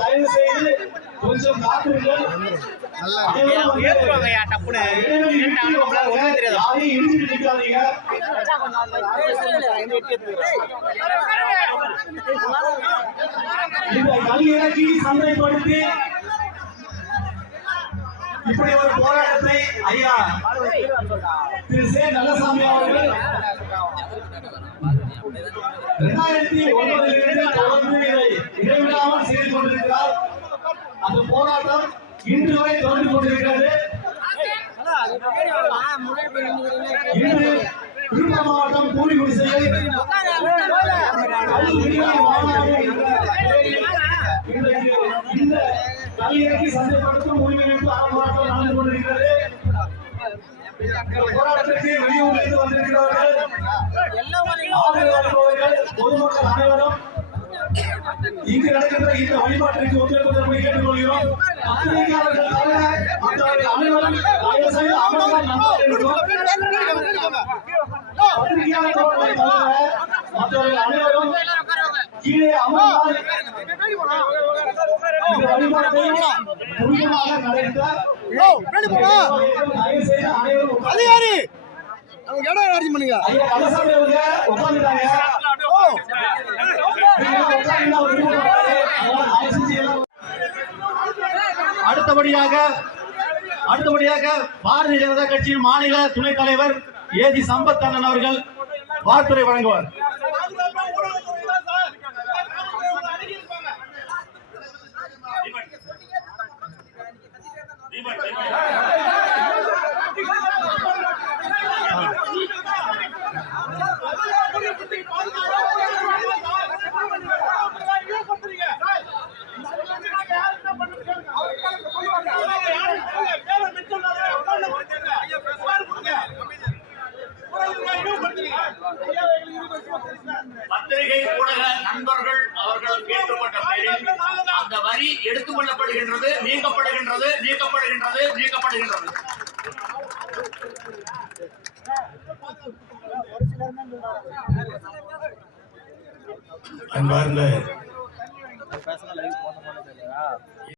தயவு செய்து கொஞ்சம் காத்துங்கள். இந்த கல்லிறக்கி சந்தைப்படுத்தி இப்படி ஒரு போராட்டத்தை ஐயா திரு சே நல்லசாமி அவர்கள் 2009 தொடர்ந்து இதை இடைவிடாமல் செய்து கொண்டிருக்கிறார். அந்த போராட்டம் இன்று வரை தொடர்ந்து கொண்டிருக்கிறது. இன்று விழுப்புரம் மாவட்டம் பூரிகுடிசையில் இந்த கல்லிறக்கி சந்தைப்படுத்தும் உரிமையமைப்பு போராட்டம் நடந்து கொண்டிருக்கிறது. போராட்டத்திற்கு வெளியூரிலிருந்து வந்திருக்கிறவர்கள், பொதுமக்கள் அனைவரும் இங்கு நடக்கின்ற இந்த வழிபாட்டிற்கு ஒத்துழைப்பு கேட்டுக்கொள்கிறோம். பத்திரிகையாளர்கள் அனைவரும் மற்றவர்கள் அனைவரும் கீழே அமர்ந்தால் இந்த வழிபாட்டை முழுமையாக நடத்த அதிகாரி அவங்க இடம் அரேஞ்ச் பண்ணுங்க. அடுத்தபடியாக பாரதிய ஜனதா கட்சியின் மாநில துணைத் தலைவர் ஏஜி சம்பத் அண்ணன் அவர்கள் வாழ்த்துரை வழங்குவார். பத்திரிகை ஊடக நண்பர்கள் அவர்கள் கேட்டுக்கொண்ட பெயரில் அந்த வரி எடுத்துக் கொள்ளப்படுகின்றது, நீக்கப்படுகின்றது. அன்பார்ந்த